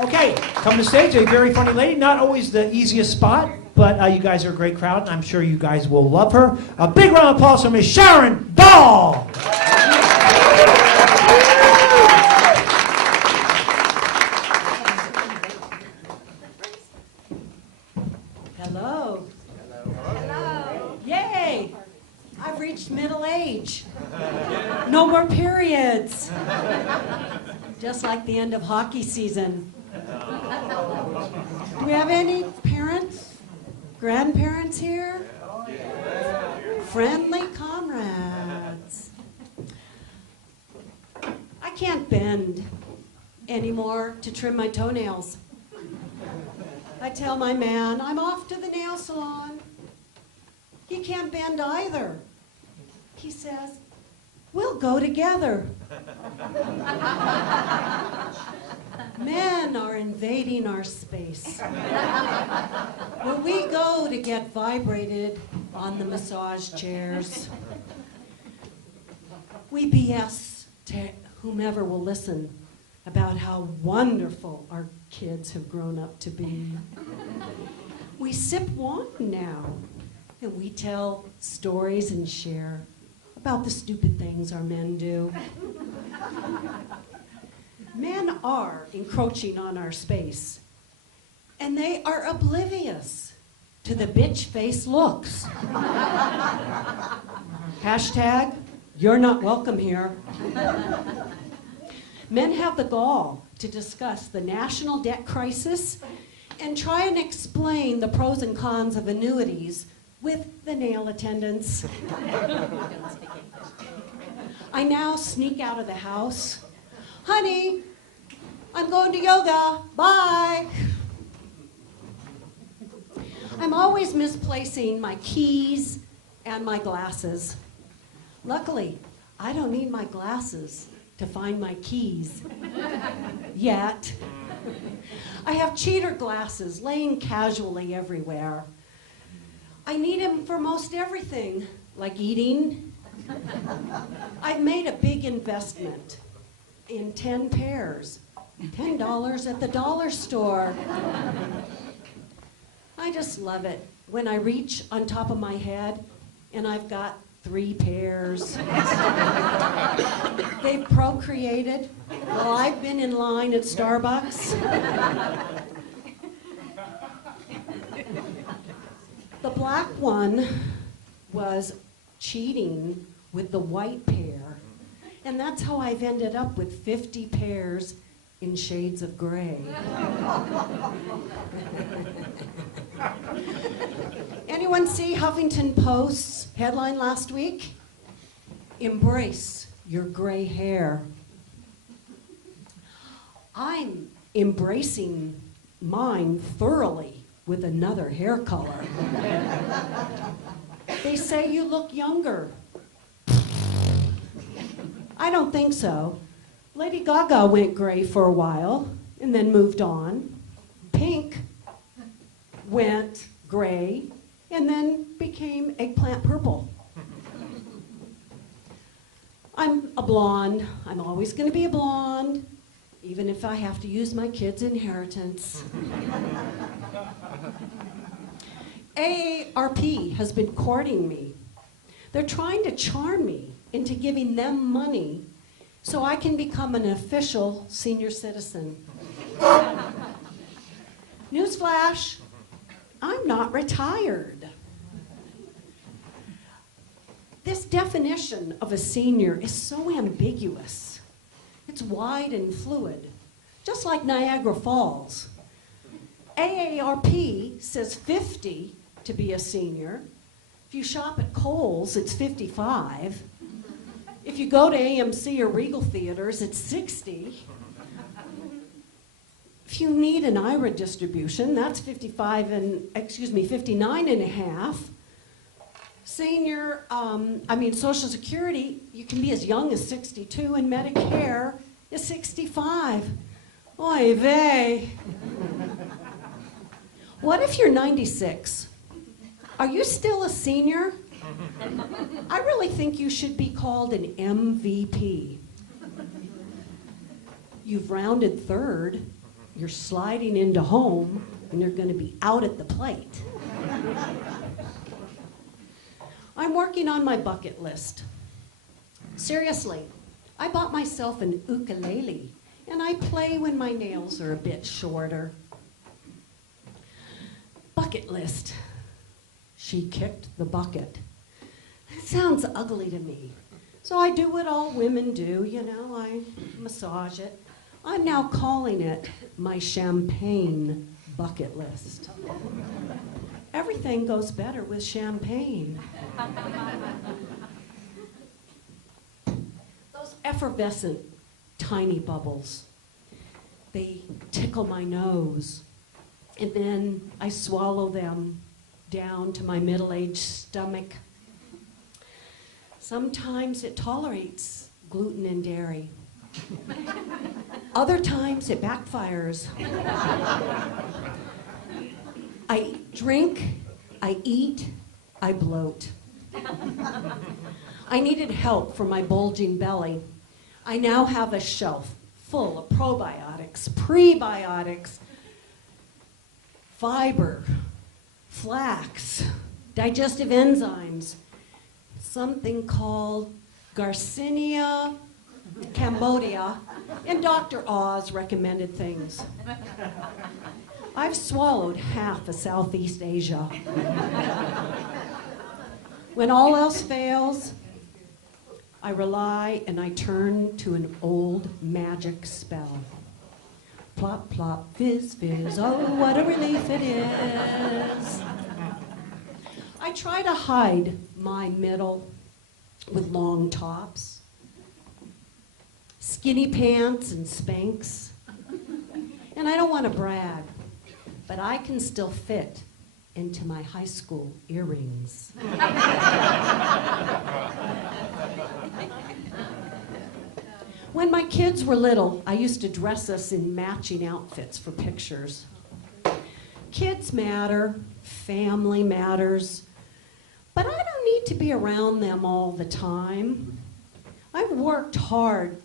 Okay, come to stage, a very funny lady. Not always the easiest spot, but you guys are a great crowd, and I'm sure you guys will love her. A big round of applause for Miss Sharon Dahl. Hello. Hello. Yay! I've reached middle age. No more periods. Just like the end of hockey season. Do we have any parents, grandparents here? Friendly comrades. I can't bend anymore to trim my toenails. I tell my man, I'm off to the nail salon. He can't bend either. He says, we'll go together. Men are invading our space. When we go to get vibrated on the massage chairs, we BS to whomever will listen about how wonderful our kids have grown up to be. We sip wine now, and we tell stories and share about the stupid things our men do. Men are encroaching on our space, and they are oblivious to the bitch face looks. Hashtag, you're not welcome here. Men have the gall to discuss the national debt crisis and try and explain the pros and cons of annuities with the nail attendants. I now sneak out of the house. Honey, I'm going to yoga. Bye. I'm always misplacing my keys and my glasses. Luckily, I don't need my glasses to find my keys. Yet. I have cheater glasses laying casually everywhere. I need them for most everything, like eating. I've made a big investment in 10 pairs, $10 at the dollar store. I just love it when I reach on top of my head and I've got 3 pairs. They've procreated while I've been in line at Starbucks. The black one was cheating with the white pair, and that's how I've ended up with 50 pairs in shades of gray. Anyone see Huffington Post's headline last week? Embrace your gray hair. I'm embracing mine thoroughly with another hair color. They say you look younger. I don't think so. Lady Gaga went gray for a while and then moved on. Pink went gray and then became eggplant purple. I'm a blonde. I'm always going to be a blonde, even if I have to use my kids' inheritance. AARP has been courting me. They're trying to charm me into giving them money so I can become an official senior citizen. Newsflash, I'm not retired. This definition of a senior is so ambiguous. It's wide and fluid, just like Niagara Falls. AARP says 50 to be a senior. If you shop at Kohl's, it's 55. If you go to AMC or Regal Theaters, it's 60. If you need an IRA distribution, that's 59 and a half. Senior, Social Security, you can be as young as 62, and Medicare is 65. Oy vey. What if you're 96? Are you still a senior? I really think you should be called an MVP. You've rounded third. you're sliding into home and you're going to be out at the plate. I'm working on my bucket list. Seriously, I bought myself an ukulele, and I play when my nails are a bit shorter. Bucket list. She kicked the bucket. That sounds ugly to me. So I do what all women do, you know, I massage it. I'm now calling it my champagne bucket list. Everything goes better with champagne. Those effervescent tiny bubbles, they tickle my nose, and then I swallow them down to my middle-aged stomach. Sometimes it tolerates gluten and dairy. Other times it backfires. I drink, I eat, I bloat. I needed help for my bulging belly. I now have a shelf full of probiotics, prebiotics, fiber, flax, digestive enzymes, something called Garcinia Cambodia, and Dr. Oz recommended things. I've swallowed half of Southeast Asia. When all else fails, I rely and I turn to an old magic spell. Plop, plop, fizz, fizz, oh, what a relief it is. I try to hide my middle with long tops, skinny pants and Spanx. And I don't want to brag, but I can still fit into my high school earrings. When my kids were little, I used to dress us in matching outfits for pictures. Kids matter, family matters, but I don't need to be around them all the time. I've worked hard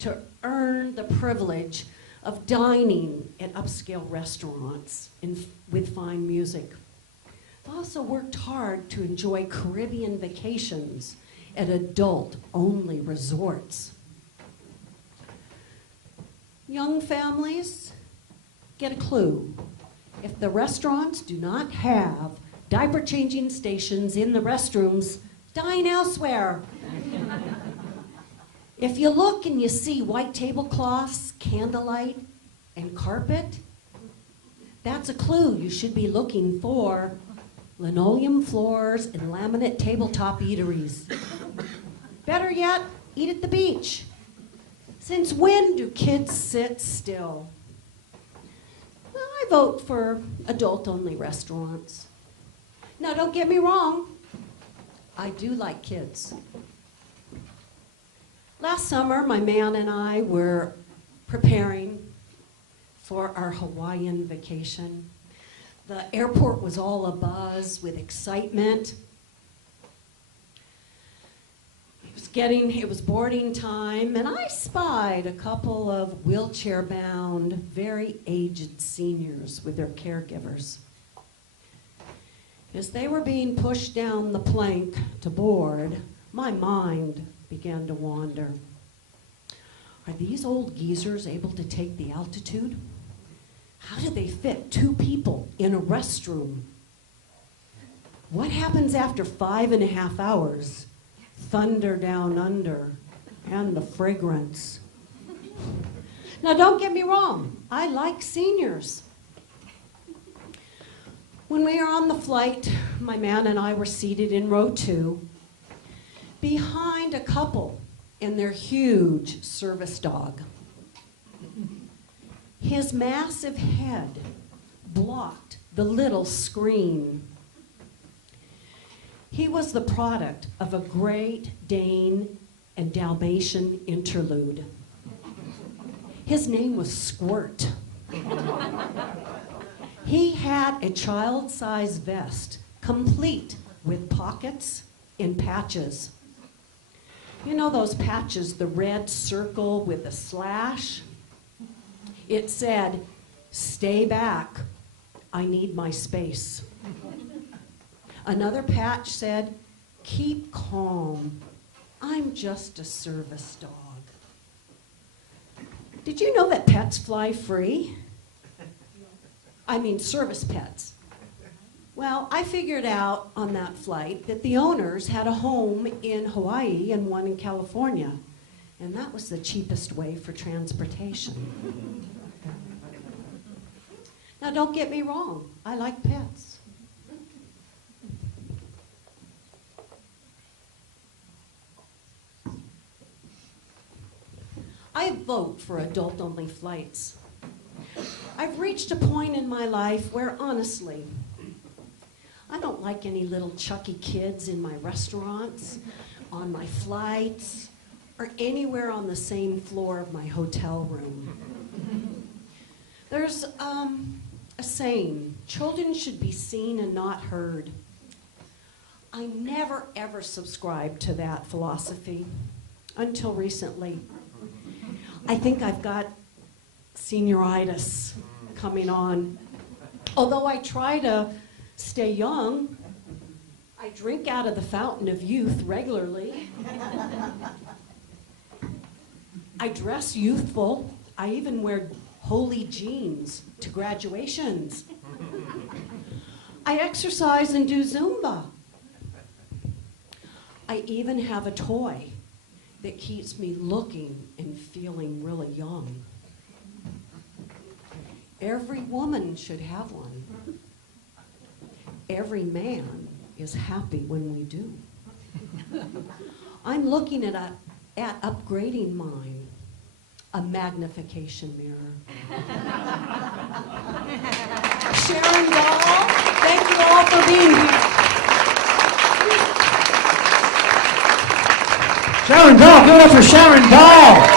to earn the privilege of dining at upscale restaurants with fine music. I've also worked hard to enjoy Caribbean vacations at adult-only resorts. Young families, get a clue. If the restaurants do not have diaper changing stations in the restrooms, dine elsewhere. If you look and you see white tablecloths, candlelight, and carpet, that's a clue. You should be looking for linoleum floors and laminate tabletop eateries. Better yet, eat at the beach. Since when do kids sit still? Well, I vote for adult-only restaurants. Now, don't get me wrong. I do like kids. Last summer, my man and I were preparing for our Hawaiian vacation. The airport was all abuzz with excitement. It was boarding time, and I spied a couple of wheelchair-bound, very aged seniors with their caregivers. As they were being pushed down the plank to board, my mind began to wander. Are these old geezers able to take the altitude? How do they fit 2 people in a restroom? What happens after 5.5 hours? Thunder down under, and the fragrance. Now, don't get me wrong. I like seniors. When we were on the flight, my man and I were seated in row 2, behind a couple and their huge service dog. His massive head blocked the little screen. He was the product of a Great Dane and Dalmatian interlude. His name was Squirt. He had a child-sized vest, complete with pockets and patches. You know those patches, the red circle with a slash? It said, "Stay back. I need my space." Another patch said, "Keep calm. I'm just a service dog." Did you know that pets fly free? I mean, service pets. Well, I figured out on that flight that the owners had a home in Hawaii and one in California, and that was the cheapest way for transportation. Now, don't get me wrong, I like pets. I vote for adult-only flights. I've reached a point in my life where, honestly, I don't like any little Chucky kids in my restaurants, on my flights, or anywhere on the same floor of my hotel room. There's a saying, children should be seen and not heard. I never ever subscribed to that philosophy until recently. I think I've got senioritis coming on. Although I try to stay young, I drink out of the fountain of youth regularly. I dress youthful. I even wear holy jeans to graduations. I exercise and do Zumba. I even have a toy that keeps me looking and feeling really young. Every woman should have one. Every man is happy when we do. I'm looking at upgrading mine, a magnification mirror. Sharon Dahl, thank you all for being here. Sharon Dahl, give it up for Sharon Dahl.